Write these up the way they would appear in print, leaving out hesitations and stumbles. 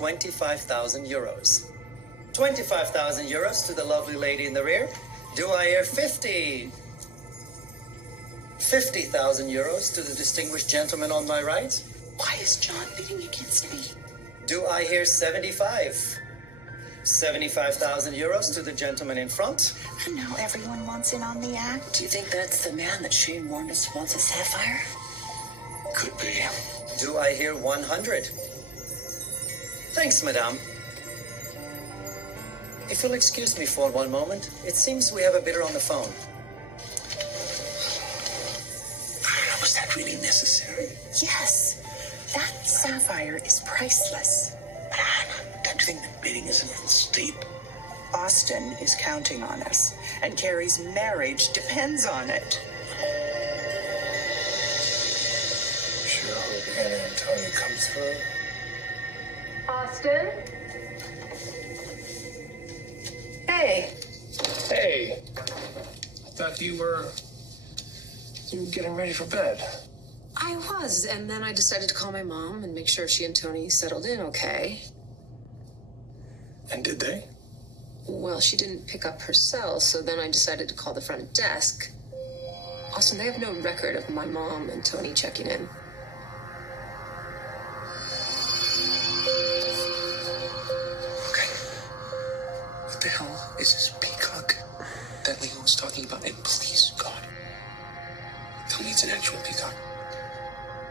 25,000 euros. 25,000 euros to the lovely lady in the rear. Do I hear 50? 50,000 euros to the distinguished gentleman on my right. Why is John bidding against me? Do I hear 75? 75,000 euros to the gentleman in front. And now everyone wants in on the act. Do you think that's the man that Shane warned us about the sapphire? Could be. Do I hear 100? Thanks, madame. If you'll excuse me for one moment, it seems we have a bidder on the phone. Was that really necessary? Yes. That sapphire is priceless. But don't you think the bidding is a little steep? Boston is counting on us, and Carrie's marriage depends on it. Sure hope Anna and Tony come through. Austin? Hey. Hey. I thought you were getting ready for bed. I was, and then I decided to call my mom and make sure she and Tony settled in okay. And did they? Well, she didn't pick up her cell, so then I decided to call the front desk. Austin, they have no record of my mom and Tony checking in. Okay. What the hell is this peacock that Leo was talking about? And please, God, tell me it's an actual peacock.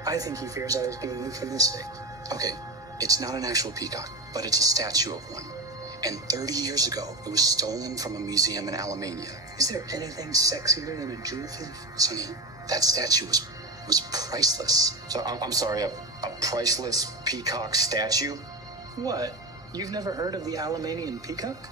I think he fears I was being euphemistic. Okay, it's not an actual peacock, but it's a statue of one. And 30 years ago, it was stolen from a museum in Alemania. Is there anything sexier than a jewel thief? Sonny, that statue was priceless. So I'm sorry, a priceless peacock statue? What? You've never heard of the Alemanian peacock?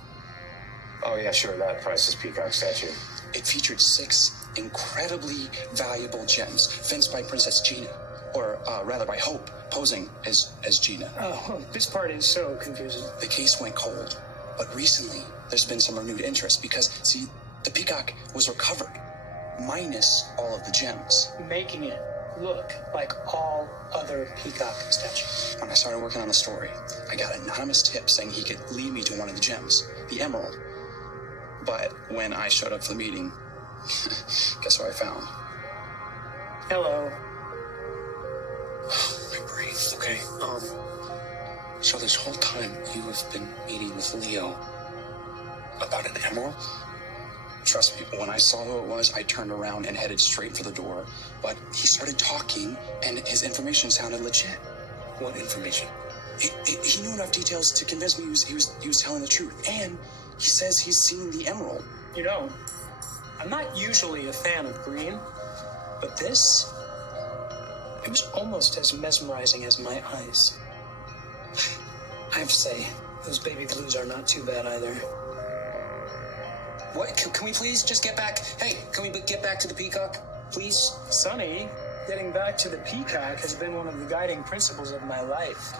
Oh yeah, sure, that priceless peacock statue. It featured 6 incredibly valuable gems, fenced by Princess Gina, or rather by Hope, posing as Gina. Oh, this part is so confusing. The case went cold, but recently there's been some renewed interest because, see, the peacock was recovered, minus all of the gems. Making it look like all other peacock statues. When I started working on the story, I got an anonymous tip saying he could lead me to one of the gems, the emerald. But when I showed up for the meeting, guess what I found? Hello. My brain. Okay, so this whole time you have been meeting with Leo about an emerald? Trust me, when I saw who it was, I turned around and headed straight for the door. But he started talking, and his information sounded legit. What information? He knew enough details to convince me he was telling the truth. And he says he's seen the emerald. You know, I'm not usually a fan of green, but this, it was almost as mesmerizing as my eyes. I have to say, those baby blues are not too bad either. What? Can we please just get back? Hey, can we get back to the peacock, please? Sonny, getting back to the peacock has been one of the guiding principles of my life.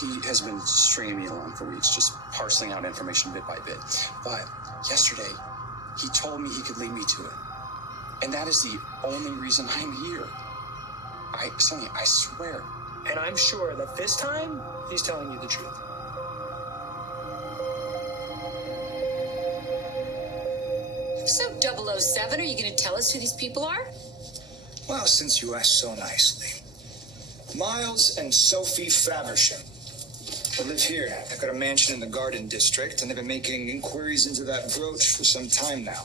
He has been stringing me along for weeks, just parceling out information bit by bit. But yesterday, he told me he could lead me to it. And that is the only reason I'm here. Sonny, I swear. And I'm sure that this time, he's telling you the truth. So, 007, are you going to tell us who these people are? Well, since you asked so nicely. Miles and Sophie Faversham. They live here. They've got a mansion in the Garden District, and they've been making inquiries into that brooch for some time now.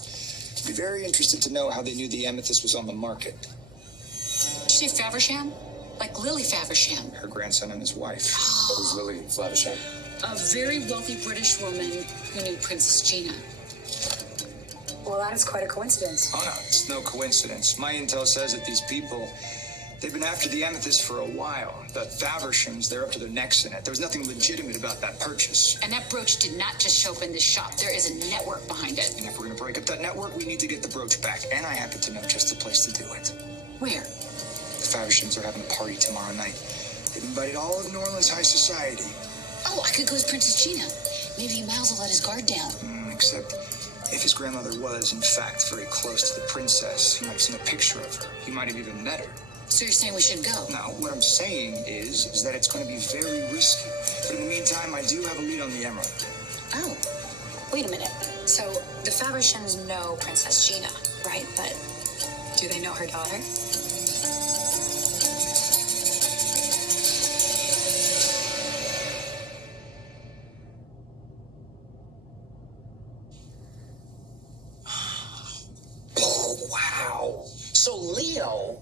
I'd be very interested to know how they knew the amethyst was on the market. Did you say Faversham? Like Lily Faversham? Her grandson and his wife. Who's Lily Faversham? A very wealthy British woman who knew Princess Gina. Well, that is quite a coincidence. Oh, no, it's no coincidence. My intel says that these people, they've been after the amethyst for a while. The Favershams, they're up to their necks in it. There was nothing legitimate about that purchase. And that brooch did not just show up in this shop. There is a network behind it. And if we're going to break up that network, we need to get the brooch back. And I happen to know just the place to do it. Where? The Favershams are having a party tomorrow night. They've invited all of New Orleans high society. Oh, I could go as Princess Gina. Maybe Miles will let his guard down. Except if his grandmother was, in fact, very close to the princess, he might have seen a picture of her. He might have even met her. So you're saying we should go? Now, what I'm saying is that it's going to be very risky. But in the meantime, I do have a lead on the Emerald. Oh, wait a minute. So the Favershams know Princess Gina, right? But do they know her daughter? Oh, wow. So Leo